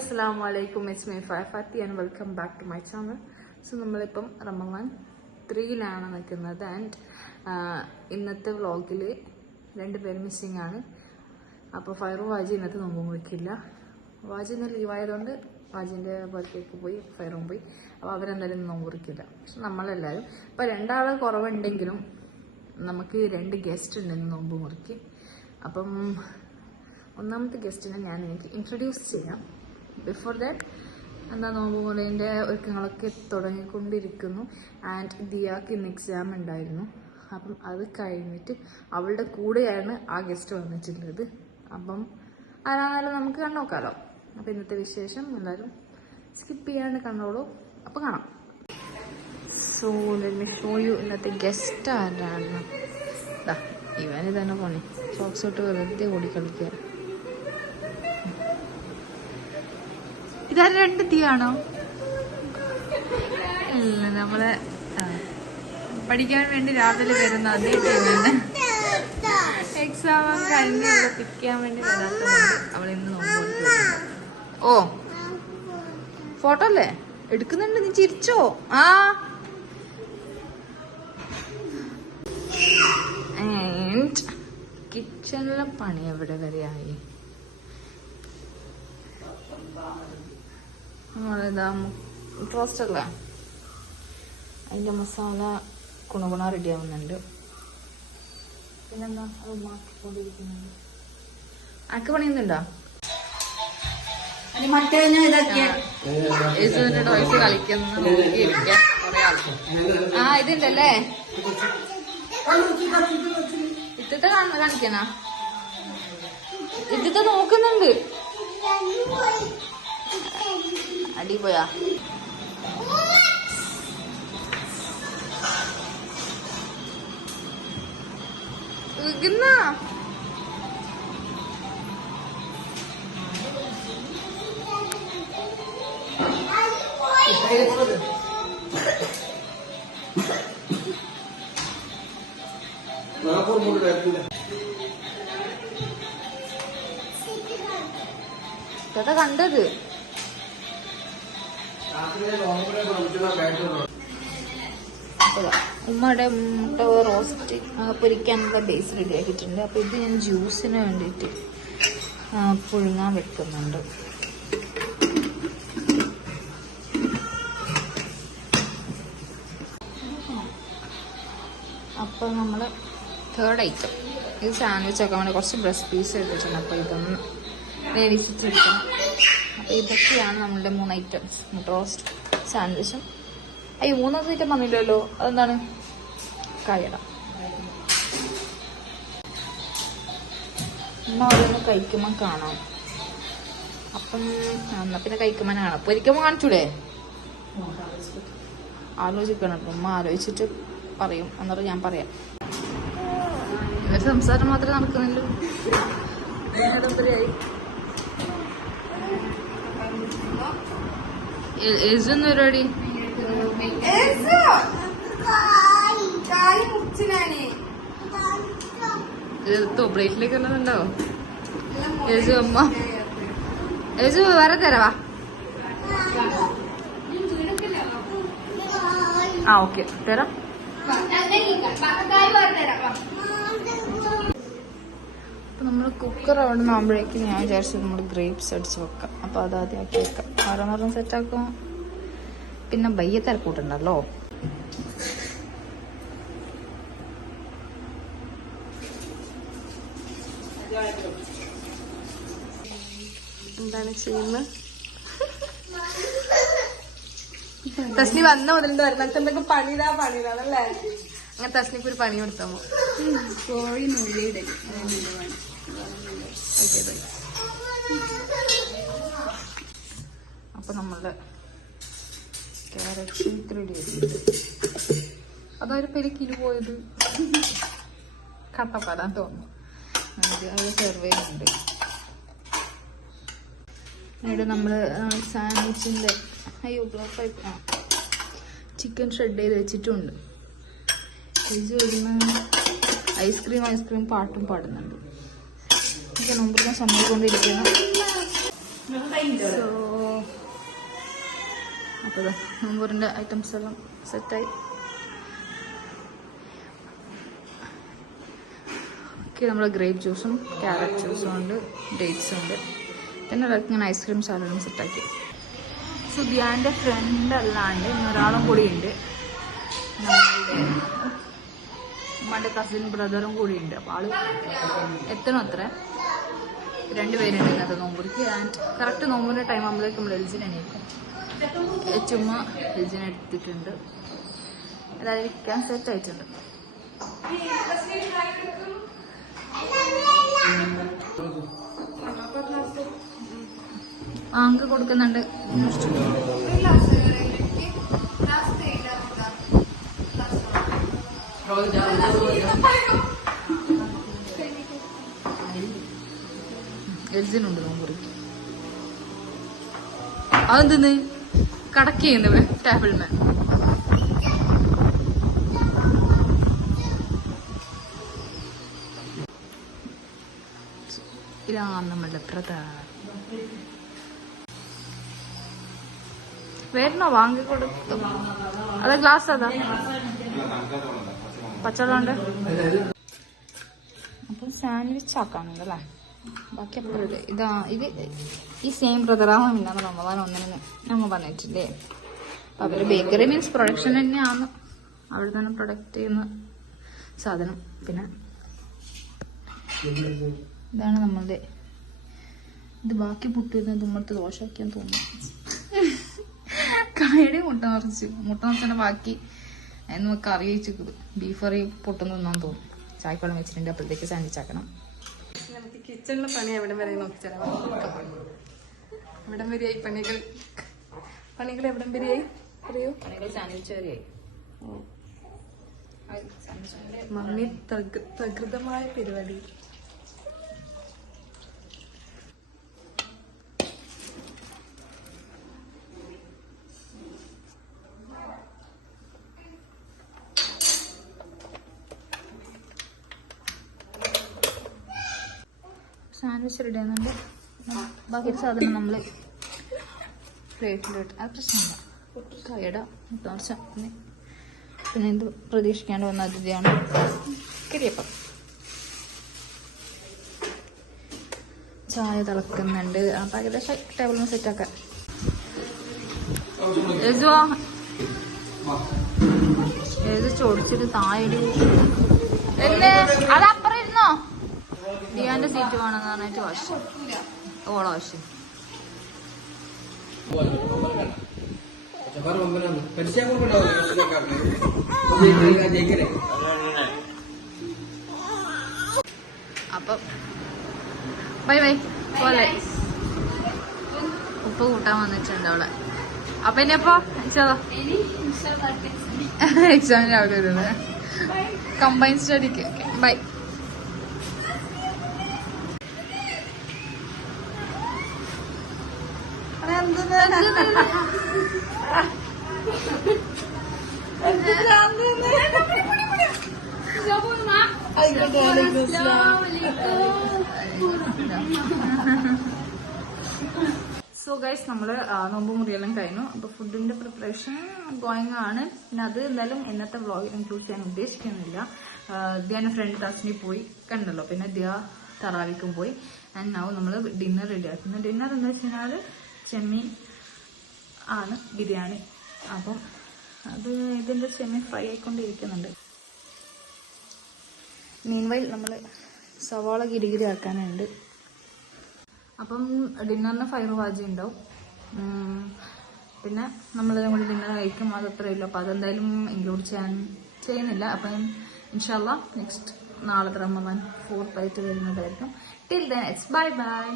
Assalamu alaikum, it's me Fati and welcome back to my channel. So നമ്മളിപ്പം റമദാൻ 3-ലാണ് നിൽക്കുന്നത് and ഇന്നത്തെ വ്ളോഗിൽ രണ്ടുപേരും മിസ്സിംഗ് ആണ്. അപ്പോൾ ഫയറും വാജി ഇന്നത്തെ നോമ്പ് മുറിക്കില്ല. വാജി ഇന്ന് ലീവായതുകൊണ്ട് വാജിൻ്റെ ബർത്ത്ഡേക്ക് പോയി, ഫയറും പോയി. അപ്പോൾ അവരെന്തായാലും നോമ്പ് മുറിക്കില്ല. പക്ഷെ നമ്മളെല്ലാവരും ഇപ്പോൾ രണ്ടാൾ കുറവുണ്ടെങ്കിലും നമുക്ക് 2 ഗസ്റ്റ് ഉണ്ടെന്ന് നോമ്പ് മുറിക്ക്. അപ്പം ഒന്നാമത്തെ ഗസ്റ്റിനെ ഞാൻ എനിക്ക് ഇൻട്രൊഡ്യൂസ് ചെയ്യാം. ബിഫോർ ദാറ്റ് നോമ്പ് മുറിൻ്റെ ഒരുക്കങ്ങളൊക്കെ തുടങ്ങിക്കൊണ്ടിരിക്കുന്നു. ആൻഡ് ദിയാക്ക് ഇന്ന് എക്സാം ഉണ്ടായിരുന്നു. അപ്പം അത് കഴിഞ്ഞിട്ട് അവളുടെ കൂടെയാണ് ആ ഗസ്റ്റ് വന്നിട്ടുള്ളത്. അപ്പം ആരാണെങ്കിലും നമുക്ക് കണ്ണോക്കാലോ. അപ്പം ഇന്നത്തെ വിശേഷം എല്ലാവരും സ്കിപ്പ് ചെയ്യാണ്ട് കണ്ടോളൂ. അപ്പം കാണാം. So let me show you ഇന്നത്തെ ഗസ്റ്റ് ആരാണ്. ഇവന് തന്നെ പോണേ സോക്സ് തൊട്ട് വെറുതെ ഓടിക്കളിക്കുക. ഇതാരും 2 തീയാണോ? ഇല്ല, നമ്മളെ പഠിക്കാൻ വേണ്ടി രാവിലെ വരുന്ന അതേ ടീമാണ്. എക്സാം കഴിഞ്ഞ് പിക്ക് ചെയ്യാൻ വേണ്ടി വരാത്തതുകൊണ്ട് അവളിന്ന് നോമ്പ്. ഓ ഫോട്ടോ അല്ലേ എടുക്കുന്നുണ്ട്, നീ ചിരിച്ചോ? ആ കിച്ചണിലെ പണി എവിടെ വരെയായി? നമ്മളിതാ ടോസ്റ്റ് അല്ലേ, അതിൻ്റെ മസാല കുണുകുണ റെഡി ആവുന്നുണ്ട്. പിന്നെന്താ അത് മാറ്റിക്കൊണ്ടിരിക്കുന്നുണ്ട്. അനക്ക് പണിയൊന്നുണ്ടോ? യേശുവിന്റെ ടോയ്സ് കളിക്കുന്ന നോക്കിയിരിക്കാം കുറെ ആൾക്കും. ആ ഇതുണ്ടല്ലേ, ഇത്തത്തെ കാണിക്കാനാ? ഇത്തത്തെ നോക്കുന്നുണ്ട്. അടി പോയാ കണ്ടത്. ഉമ്മയുടെ മുട്ട റോസ്റ്റ് പൊരിക്കാനുള്ള ബേസ് റെഡി ആക്കിയിട്ടുണ്ട്. അപ്പോൾ ഇത് ഞാൻ ജ്യൂസിന് വേണ്ടിയിട്ട് പുഴുങ്ങാൻ വെക്കുന്നുണ്ട്. അപ്പോൾ നമ്മൾ 3rd ഐറ്റം ഇത് സാൻഡ്വിച്ച് ആക്കാൻ വേണ്ടി കുറച്ച് ബ്രസ്റ്റ് പീസ് എടുത്തിട്ടുണ്ട്. അപ്പോൾ ഇതൊന്ന് വേവിച്ചിട്ടെടുക്കണം. അപ്പോൾ ഇതൊക്കെയാണ് നമ്മളുടെ 3 ഐറ്റംസ്. മുട്ട റോസ്റ്റ്, സാൻഡ്വിച്ചും. 3 ഐറ്റം വന്നില്ലല്ലോ, അതെന്താണ്? കായട. നമ്മൾ ഓരോന്ന് കഴിക്കുമ്പോൾ കാണാം. അപ്പം എന്നാ പിന്നെ കഴിക്കുമ്പോൾ കാണാം. പൊരിക്കുമ്പോൾ കാണിച്ചൂടെ? ആലോചിക്കണം. ഉമ്മ ആലോചിച്ചിട്ട് പറയും, എന്നിട്ട് ഞാൻ പറയാം. ഇവർ സംസാരം മാത്രമേ നടക്കുന്നുള്ളൂ. ഏജൊന്നും പരിപാടി പ്ലേറ്റിലേക്ക് വന്നതുണ്ടോ? ഏജു അമ്മ ഏജു വേറെ തരവാ. ആ ഓക്കെ തരാം. അപ്പൊ നമ്മൾ കുക്കർ അവിടെ നിന്നാകുമ്പോഴേക്കും ഞാൻ വിചാരിച്ചത് നമ്മൾ ഗ്രേപ്സ് അടിച്ച് വെക്കാം. അപ്പൊ അതാദ്യം ആക്കി വെക്കാം. ഓരോന്നോരം സെറ്റാക്കും. പിന്നെ ബയ്യ തിരക്കൂട്ടുണ്ടല്ലോ. എന്താണ് ചെയ്യുന്നത്? തസ്നി വന്ന മുതലുണ്ട് വരുന്ന എന്തൊക്കെ പണിതാണല്ലേ? അങ്ങനെ തസ്നിക്ക് ഒരു പണി കൊടുത്താമോ? കോഴി നൂലിയുടെ അപ്പൊ നമ്മള് ക്യാരറ്റ് ഷേക്ക് റെഡി ആയിട്ടുണ്ട്. അതൊരു പെരുക്കില് പോയത് കട്ടപ്പാടാൻ തോന്നുന്നു. അത് സെർവ് ചെയ്യുന്നുണ്ട്. എന്നിട്ട് നമ്മള് സാൻഡ്വിച്ചിന്റെ ചിക്കൻ ഷ്രെഡ് ചെയ്ത് വെച്ചിട്ടുണ്ട്. ഇത് വരുന്ന ഐസ്ക്രീം പാട്ടും പാടുന്നുണ്ട്. എനിക്ക് മുമ്പിൽ സമ്മതിക്കൊണ്ടിരിക്കുന്നു. സോ അപ്പോൾ നോമ്പൂരിൻ്റെ ഐറ്റംസ് എല്ലാം സെറ്റായി. ഓക്കെ, നമ്മൾ ഗ്രേപ്പ് ജ്യൂസും ക്യാരറ്റ് ജ്യൂസും ഉണ്ട്, ഡേറ്റ്സും ഉണ്ട്. പിന്നെ എല്ലാവർക്കും ഇങ്ങനെ ഐസ്ക്രീം സാലഡും സെറ്റാക്കി. സുബിയാൻ്റെ ഫ്രണ്ട് അല്ലാണ്ട് ഇന്നൊരാളും കൂടിയുണ്ട്, നമ്മളുടെ കസിൻ ബ്രദറും കൂടിയുണ്ട്. അപ്പോൾ ആള് എത്തണം അത്ര, 2 പേരുണ്ട് ഇന്നത്തെ നോമ്പൂർക്ക്. ആൻഡ് കറക്റ്റ് നോമ്പൂരിൻ്റെ ടൈം ആകുമ്പോഴേക്കും നമ്മൾ എൽജിനെ എണീക്കും. ചുമ്മാ എൽജിനെ എടുത്തിട്ടുണ്ട്, എല്ലാവരും ഇരിക്കാൻ സെറ്റ് ആയിട്ടുണ്ട്. ആങ്ക് കൊടുക്കുന്നുണ്ട്. എൽജിനുണ്ട് നോമ്പൂറിക്ക്. അതെന്തെന്ന് കടക്ക് ചെയ്യുന്നത് ടേബിൾ മേ. ഇതാണ് നമ്മളുടെ പ്രധാന. വരണോ വാങ്ങി കൊടുത്തു? അതെ ഗ്ലാസ് അതാ പച്ചവെള്ളമുണ്ട്. അപ്പൊ സാൻഡ്വിച്ച് ആക്കാനുണ്ടല്ലേ, ബാക്കി അപ്പുറം ഇതാ. ഇത് ഈ സെയിം ബ്രദറാവാൻ ഇന്നാണ് റമദാൻ 1 നമ്മ പറഞ്ഞിട്ടില്ലേ. അപ്പൊ അവര് ബേക്കറി മീൻസ് പ്രൊഡക്ഷൻ തന്നെയാണ്, അവിടെ തന്നെ പ്രൊഡക്റ്റ് ചെയ്യുന്ന സാധനം. പിന്നെ ഇതാണ് നമ്മളുടെ ഇത്. ബാക്കി പുട്ടിരുന്നത് നമ്മൾക്ക് ദോശയ്ക്കാൻ തോന്നുന്നു. കായയുടെ മുട്ട നിറച്ചതിന്റെ ബാക്കി നമുക്ക് കറി വെച്ചിട്ട് ബീഫ് കറി പൊട്ടുന്ന തിന്നാന്ന് തോന്നും. ചായക്കോളം വെച്ചിട്ടുണ്ട്, അപ്പോഴത്തേക്ക് സാൻഡ്വിച്ച് ആക്കണം. നമുക്ക് കിച്ചണിലെ പണി എവിടെ വരെ നോക്കിച്ചാൽ എവിടം വരെയായി പണികൾ എവിടം വരെയായി അറിയോ? പണികൾ സാൻഡ്വിച്ച് വരെയായി. മമ്മി പ്രകൃതമായ പരിപാടി. സാൻഡ്വിച്ച് റെഡി ആകുന്നുണ്ട്. ബാക്കി സാധനം നമ്മൾ പ്ലേറ്റിലിട്ട്, അത് പ്രശ്നമില്ല. കയട മുട്ട പിന്നെ ഇത് പ്രതീക്ഷിക്കാണ്ട് വന്ന അതിഥിയാണ് കരിയപ്പം. ചായ തിളക്കുന്നുണ്ട്. അപ്പം ഏകദേശം ടേബിളിൽ സെറ്റാക്കാം. ഏത് ചോദിച്ചിട്ട് താഴെ അതപ്പുറം ഇരുന്നോ? ദിയാന്റെ സീറ്റ് വേണമെന്ന് പറഞ്ഞിട്ട് വാശി, ഓള വാശി. അപ്പൊ ബൈ ബൈ പോലെ ഉപ്പ് കൂട്ടാൻ വന്നിട്ടുണ്ട് അവളെ. അപ്പൊ ഇനിയപ്പോ എക്സാമിന് രാവിലെ വരുന്നത് കമ്പൈൻ സ്റ്റഡിക്ക്. ബൈ. സോ ഗൈസ്, നമ്മള് നോമ്പ് മുറിയെല്ലാം കഴിഞ്ഞു. അപ്പൊ ഫുഡിന്റെ പ്രിപ്പറേഷൻ ഗോയിങ് ആണ്. പിന്നെ അത് എന്തായാലും ഇന്നത്തെ വ്ളോഗിൽ ഇൻക്ലൂഡ് ചെയ്യാൻ ഉദ്ദേശിക്കുന്നില്ല. ദിയാന്റെ ഫ്രണ്ട് ടച്ചിനി പോയി കണ്ടല്ലോ, പിന്നെ ദിയ തറാവിക്കും പോയി. ആൻഡ് നൗ നമ്മൾ ഡിന്നർ റെഡി ആക്കുന്നു. ഡിന്നർ എന്താ വെച്ച് കഴിഞ്ഞാൽ ചെമ്മീൻ ആണ്, ബിരിയാണി. അപ്പം അത് ഇതിന്റെ ചെമ്മീൻ ഫ്രൈ ആയിക്കൊണ്ടിരിക്കുന്നുണ്ട്. മീൻവൈൽ നമ്മൾ സവാള ഗിരിഗിരി ആക്കാനുണ്ട്. അപ്പം ഡിന്നറിന് ഫയർ വാജി ഉണ്ടാവും. പിന്നെ നമ്മളെല്ലാം കൂടി ഡിന്നർ കഴിക്കും, അത് അത്രയില്ല. അപ്പം അതെന്തായാലും ഇൻക്ലൂഡ് ചെയ്യുന്നില്ല. അപ്പം ഇൻഷാല്ലാ നെക്സ്റ്റ് നാളത്തെ റമദാൻ 4th ആയിട്ട് വരുന്നതായിരിക്കും. Till then it's bye bye.